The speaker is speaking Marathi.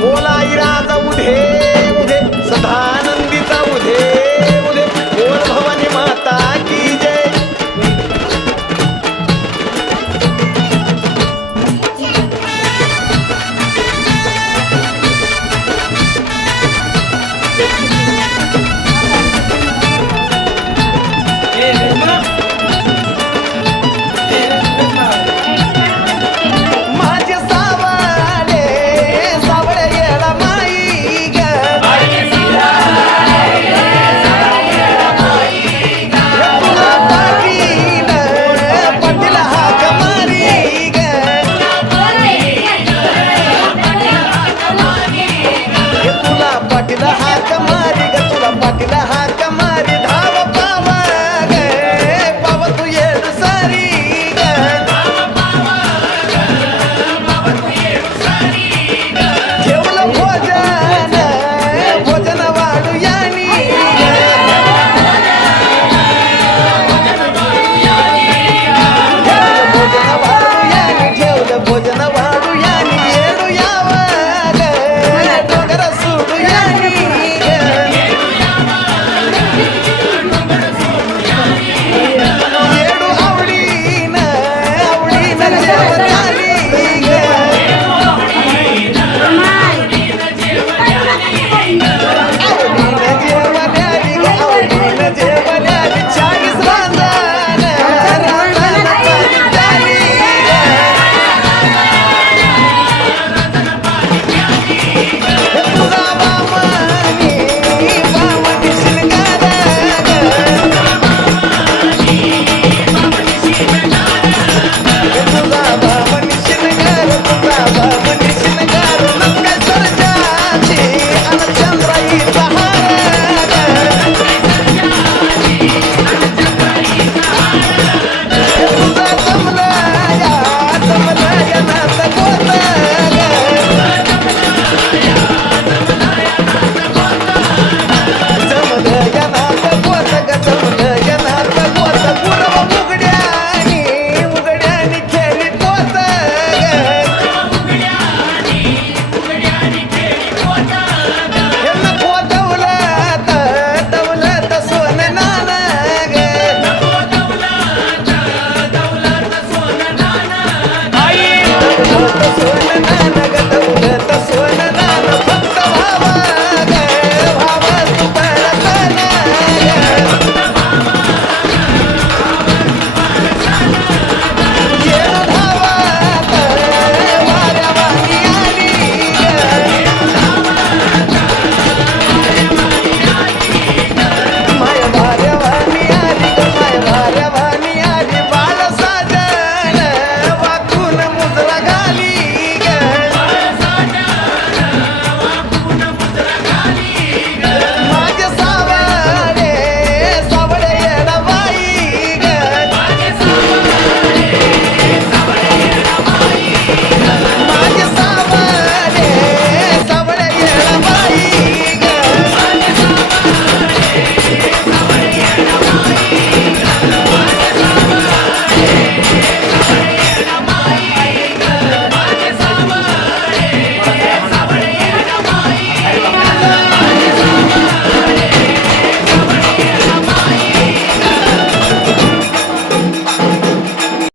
बोला